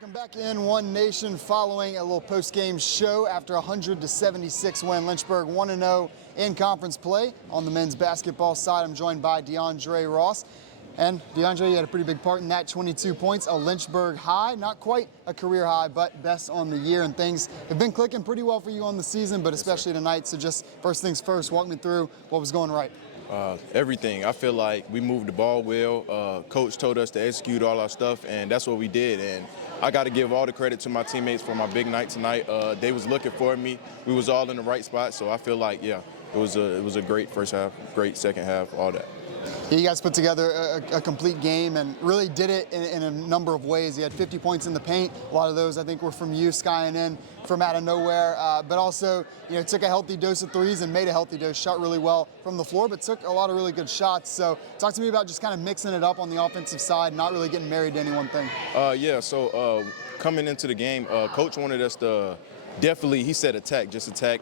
Welcome back in One Nation following a little post-game show after a 100-76 win. Lynchburg 1-0 in conference play. On the men's basketball side, I'm joined by Deondre Ross. And Deondre, you had a pretty big part in that, 22 points, a Lynchburg high, not quite a career high, but best on the year, and things have been clicking pretty well for you on the season, but especially tonight. So just first things first, walk me through what was going right. Everything. I feel like we moved the ball well. Coach told us to execute all our stuff, and that's what we did. And I got to give all the credit to my teammates for my big night tonight. They was looking for me. We was all in the right spot, so I feel like, yeah, it was a great first half, great second half, all that. Yeah, you guys put together a complete game and really did it in a number of ways. You had 50 points in the paint. A lot of those, I think, were from you skying in from out of nowhere. But also, took a healthy dose of threes and made a healthy dose. Shot really well from the floor, but took a lot of really good shots. So talk to me about just kind of mixing it up on the offensive side, not really getting married to any one thing. So coming into the game, Coach wanted us to definitely, he said attack, just attack,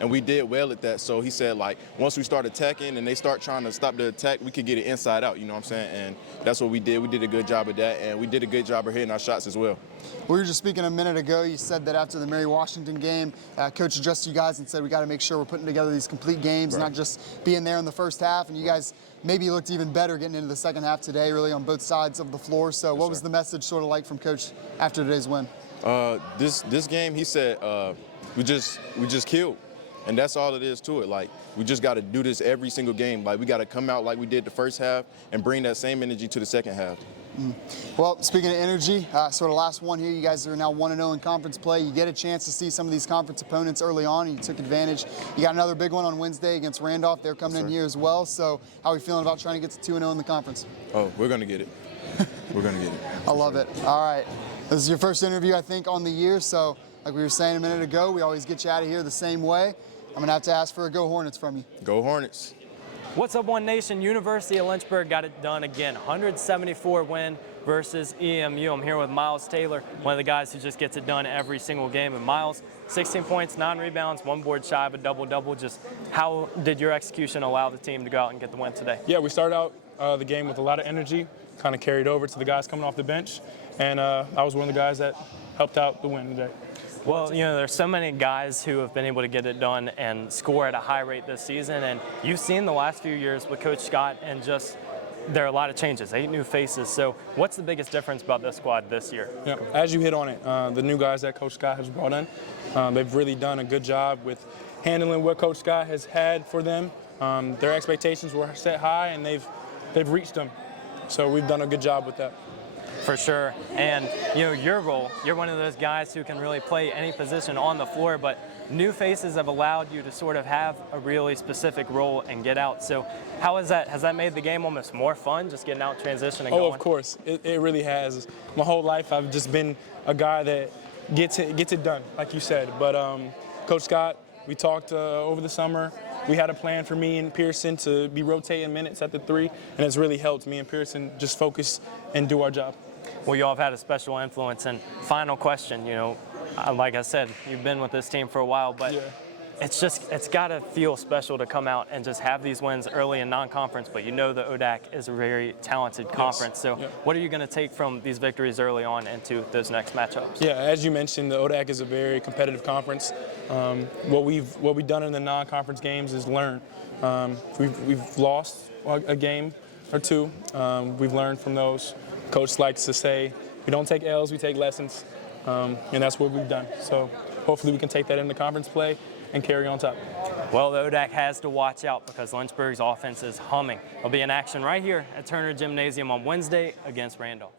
and we did well at that. So he said, like, once we start attacking and they start trying to stop the attack, we could get it inside out, you know what I'm saying? And that's what we did. We did a good job of that, and we did a good job of hitting our shots as well. We were just speaking a minute ago. You said that after the Mary Washington game, Coach addressed you guys and said we got to make sure we're putting together these complete games, not just being there in the first half. And you guys maybe looked even better getting into the second half today, really on both sides of the floor. So what was the message sort of like from Coach after today's win? This game, he said, we just killed, and that's all it is to it. Like, we just got to do this every single game. Like, we got to come out like we did the first half and bring that same energy to the second half. Well, speaking of energy, sort of last one here, you guys are now 1-0 in conference play. You get a chance to see some of these conference opponents early on, and you took advantage. You got another big one on Wednesday against Randolph. They're coming in here as well. So how are we feeling about trying to get to 2-0 in the conference? Oh, we're going to get it. We're going to get it. I love it. All right. This is your first interview, I think, on the year. So like we were saying a minute ago, we always get you out of here the same way. I'm going to have to ask for a Go Hornets from you. Go Hornets. What's up, One Nation? University of Lynchburg got it done again. 174 win versus EMU. I'm here with Miles Taylor, one of the guys who just gets it done every single game. And Miles, 16 points, 9 rebounds, 1 board shy of a double-double. Just how did your execution allow the team to go out and get the win today? Yeah, we started out the game with a lot of energy, kind of carried over to the guys coming off the bench. And I was one of the guys that helped out the win today. Well, there's so many guys who have been able to get it done and score at a high rate this season. And you've seen the last few years with Coach Scott, and just there are a lot of changes, 8 new faces. So what's the biggest difference about this squad this year? Yeah, as you hit on it, the new guys that Coach Scott has brought in, they've really done a good job with handling what Coach Scott has had for them. Their expectations were set high, and they've reached them. So we've done a good job with that. For sure. And your role, you're one of those guys who can really play any position on the floor, but new faces have allowed you to sort of have a really specific role and get out. So how has that made the game almost more fun, just getting out, transition, and going? Oh, of course. It really has. My whole life I've just been a guy that gets it done, like you said. But Coach Scott, we talked over the summer. We had a plan for me and Pearson to be rotating minutes at the 3, and it's really helped me and Pearson just focus and do our job. Well, you all have had a special influence. And final question, like I said, you've been with this team for a while, but it's got to feel special to come out and just have these wins early in non-conference, but the ODAC is a very talented conference. So what are you going to take from these victories early on into those next matchups? Yeah, as you mentioned, the ODAC is a very competitive conference. What we've done in the non-conference games is learn. We've lost a game or 2. We've learned from those. Coach likes to say, we don't take L's, we take lessons, and that's what we've done. So hopefully we can take that into conference play and carry on top. Well, the ODAC has to watch out because Lynchburg's offense is humming. They'll be in action right here at Turner Gymnasium on Wednesday against Randolph.